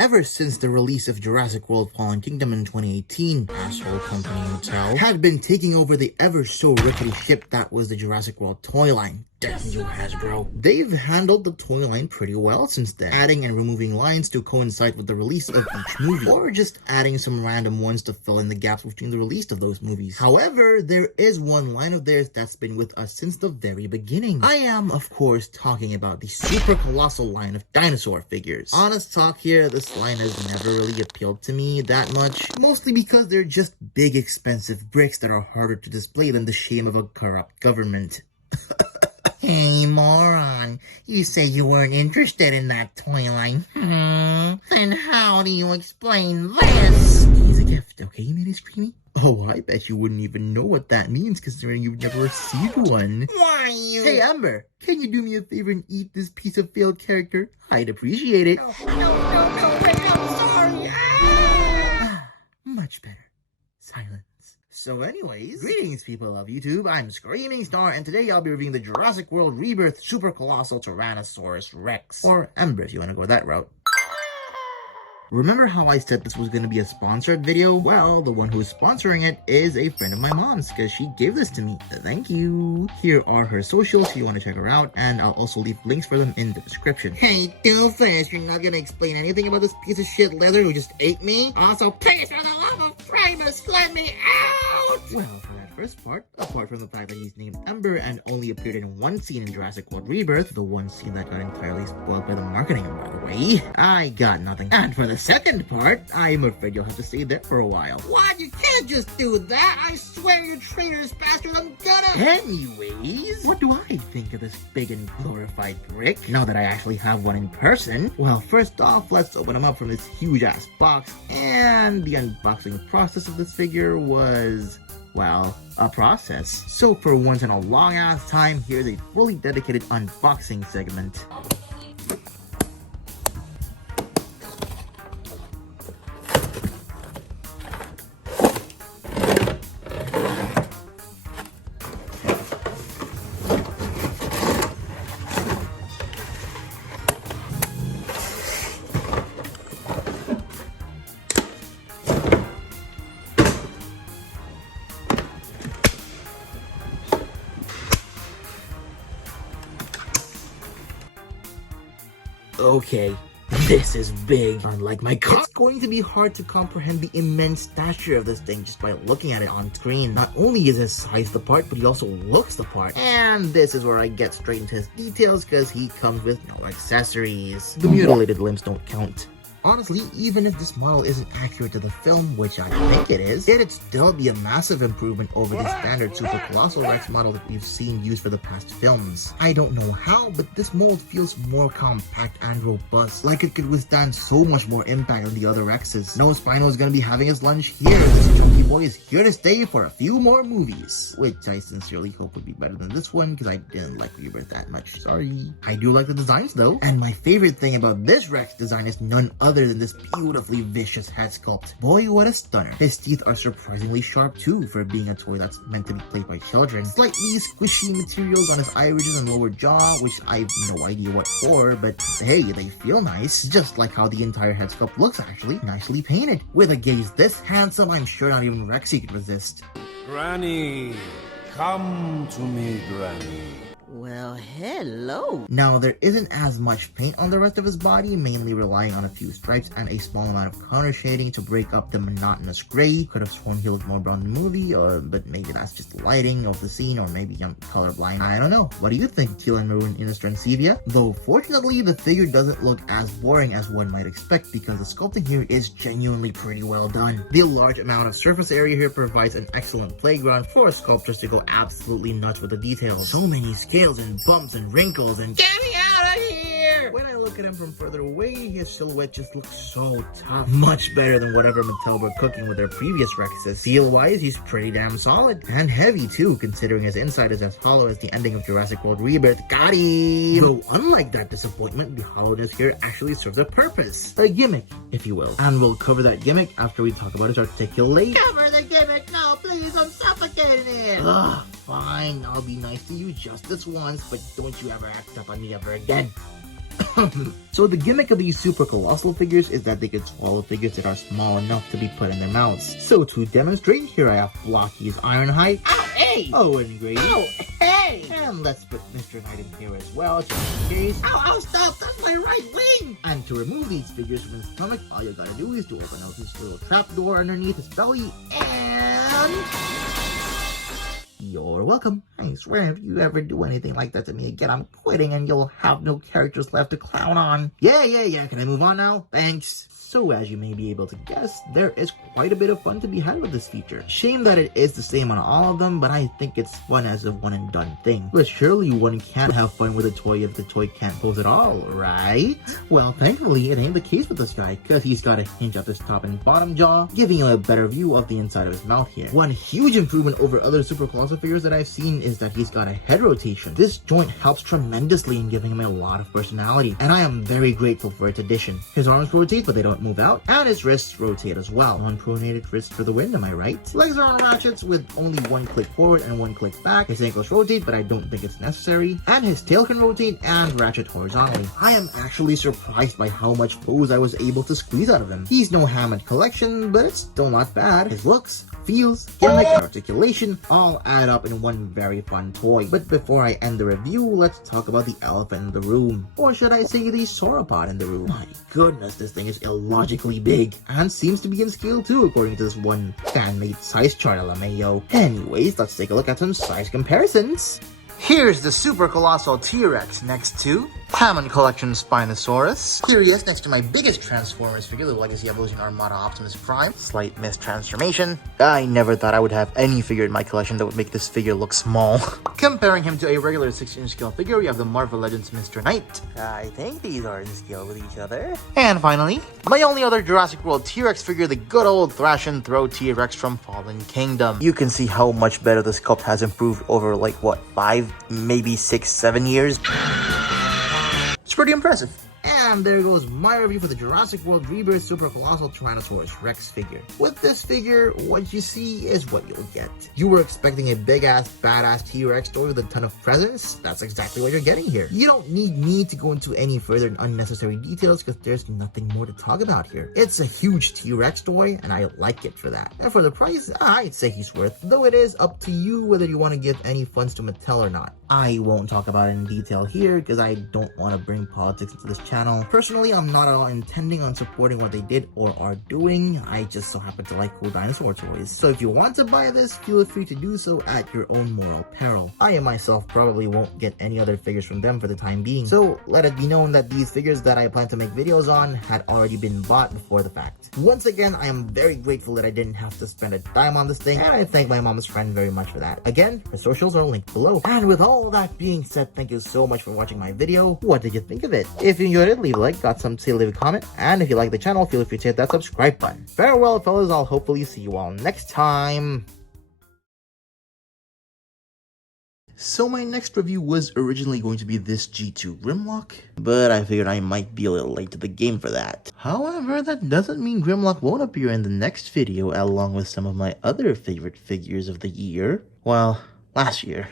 Ever since the release of Jurassic World Fallen Kingdom in 2018, asshole company Mattel had been taking over the ever so rickety ship that was the Jurassic World toy line. Damn you, Hasbro. They've handled the toy line pretty well since then, adding and removing lines to coincide with the release of each movie, or just adding some random ones to fill in the gaps between the release of those movies. However, there is one line of theirs that's been with us since the very beginning. I am, of course, talking about the super colossal line of dinosaur figures. Honest talk here, this line has never really appealed to me that much, mostly because they're just big expensive bricks that are harder to display than the shame of a corrupt government. Hey, moron. You say you weren't interested in that toy line. Then how do you explain this? He's a gift, okay, Mini Screamy? Oh, I bet you wouldn't even know what that means considering you've never received one. Why you? Hey, Amber, can you do me a favor and eat this piece of failed character? I'd appreciate it. No, wait, I'm sorry. Much better. Silence. So anyways, greetings people of YouTube, I'm Screaming Star, and today I'll be reviewing the Jurassic World Rebirth Super Colossal Tyrannosaurus Rex. Or Ember if you want to go that route. Remember how I said this was going to be a sponsored video? Well, the one who's sponsoring it is a friend of my mom's, because she gave this to me. Thank you. Here are her socials if you want to check her out, and I'll also leave links for them in the description. Hey, doofus, you're not going to explain anything about this piece of shit lizard who just ate me? Also, please, for the love of Primus, let me out! Well, for that first part, apart from the fact that he's named Ember and only appeared in one scene in Jurassic World Rebirth, the one scene that got entirely spoiled by the marketing, by the way, I got nothing. And for the second part, I'm afraid you'll have to stay there for a while. What? You can't just do that! I swear you traitors bastard, I'm gonna— Anyways, what do I think of this big and glorified brick, now that I actually have one in person? Well, first off, let's open him up from this huge-ass box, and the unboxing process of this figure was— well, a process. So for once in a long-ass time, here's a fully dedicated unboxing segment. Okay, this is big. Unlike my car, it's going to be hard to comprehend the immense stature of this thing just by looking at it on screen. Not only is his size the part, but he also looks the part. And this is where I get straight into his details because he comes with no accessories. The mutilated limbs don't count. Honestly, even if this model isn't accurate to the film, which I think it is, it'd still be a massive improvement over the standard Super Colossal Rex model that we've seen used for the past films. I don't know how, but this mold feels more compact and robust, like it could withstand so much more impact than the other Rexes. No Spino is gonna be having his lunch here. This chunky boy is here to stay for a few more movies, which I sincerely hope would be better than this one, because I didn't like Rebirth that much, sorry. I do like the designs though, and my favorite thing about this Rex design is none other than this beautifully vicious head sculpt. Boy, what a stunner. His teeth are surprisingly sharp too for being a toy that's meant to be played by children. Slightly squishy materials on his eye ridges and lower jaw, which I have no idea what for, but hey, they feel nice. Just like how the entire head sculpt looks actually. Nicely painted. With a gaze this handsome, I'm sure not even Rexy could resist. Granny, come to me, Granny. Well, hello. Now, there isn't as much paint on the rest of his body, mainly relying on a few stripes and a small amount of counter shading to break up the monotonous gray. Could have sworn he looked more brown in the movie, but maybe that's just lighting of the scene, or maybe I'm colorblind. I don't know. What do you think, teal and maroon Innistrad Sevia? Though, fortunately, the figure doesn't look as boring as one might expect because the sculpting here is genuinely pretty well done. The large amount of surface area here provides an excellent playground for sculptors to go absolutely nuts with the details. So many scales and bumps and wrinkles and— Get me out of here! When I look at him from further away, his silhouette just looks so tough. Much better than whatever Mattel were cooking with their previous Rexes. Feel-wise, he's pretty damn solid. And heavy too, considering his inside is as hollow as the ending of Jurassic World Rebirth. Got him! Though unlike that disappointment, the hollowness here actually serves a purpose. A gimmick, if you will. And we'll cover that gimmick after we talk about his articulation. Cover the gimmick! No, please, I'm suffocating it! Ugh, fine, I'll be nice to you just this once, but don't you ever act up on me ever again. So the gimmick of these super colossal figures is that they can swallow figures that are small enough to be put in their mouths. So to demonstrate, here I have Blocky's Ironhide. Ow, hey! Owen Grady. Ow, hey! And let's put Mr. Knight in here as well, just in case. Ow, stop! That's my right wing! And to remove these figures from his stomach, all you gotta do is to open up this little trapdoor underneath his belly, and you're welcome. I swear, if you ever do anything like that to me again, I'm quitting and you'll have no characters left to clown on. Yeah. Can I move on now? Thanks. So as you may be able to guess, there is quite a bit of fun to be had with this feature. Shame that it is the same on all of them, but I think it's fun as a one and done thing. But surely one can't have fun with a toy if the toy can't pose at all, right? Well, thankfully it ain't the case with this guy, cause he's got a hinge at his top and bottom jaw, giving him a better view of the inside of his mouth here. One huge improvement over other super colossal figures that I've seen is that he's got a head rotation. This joint helps tremendously in giving him a lot of personality, and I am very grateful for its addition. His arms rotate, but they don't move out, and his wrists rotate as well. Unpronated wrist for the win, am I right? Legs are on ratchets with only one click forward and one click back. His ankles rotate, but I don't think it's necessary. And his tail can rotate and ratchet horizontally. I am actually surprised by how much pose I was able to squeeze out of him. He's no Hammond collection, but it's still not bad. His looks, feels, gimmick, and articulation all add up in one very fun toy. But before I end the review, let's talk about the elephant in the room. Or should I say the sauropod in the room? My goodness, this thing is illogically big, and seems to be in scale too, according to this one fan-made size chart, LMAO. Anyways, let's take a look at some size comparisons. Here's the super colossal T-Rex next to Hammond Collection Spinosaurus. Here he is next to my biggest Transformers figure, the Legacy Evolution Armada Optimus Prime. Slight mistransformation. I never thought I would have any figure in my collection that would make this figure look small. Comparing him to a regular 6-inch scale figure, we have the Marvel Legends Mr. Knight. I think these are in scale with each other. And finally, my only other Jurassic World T-Rex figure, the good old Thrash and Throw T-Rex from Fallen Kingdom. You can see how much better the sculpt has improved over like, what, 5, maybe 6, 7 years? It's pretty impressive. And there goes my review for the Jurassic World Rebirth Super Colossal Tyrannosaurus Rex figure. With this figure, what you see is what you'll get. You were expecting a big-ass, badass T-Rex toy with a ton of presence? That's exactly what you're getting here. You don't need me to go into any further unnecessary details because there's nothing more to talk about here. It's a huge T-Rex toy, and I like it for that. And for the price, I'd say he's worth, though it is up to you whether you want to give any funds to Mattel or not. I won't talk about it in detail here because I don't want to bring politics into this channel. Personally, I'm not at all intending on supporting what they did or are doing. I just so happen to like cool dinosaur toys. So if you want to buy this, feel free to do so at your own moral peril. I myself probably won't get any other figures from them for the time being. So let it be known that these figures that I plan to make videos on had already been bought before the fact. Once again, I am very grateful that I didn't have to spend a dime on this thing, and I thank my mom's friend very much for that. Again, her socials are linked below. And with all that being said, thank you so much for watching my video. What did you think of it? If you enjoyed it, leave a like, got something to say, leave a comment, and if you like the channel, feel free to hit that subscribe button. Farewell, fellas, I'll hopefully see you all next time. So my next review was originally going to be this G2 Grimlock, but I figured I might be a little late to the game for that. However, that doesn't mean Grimlock won't appear in the next video along with some of my other favorite figures of the year. Well, last year.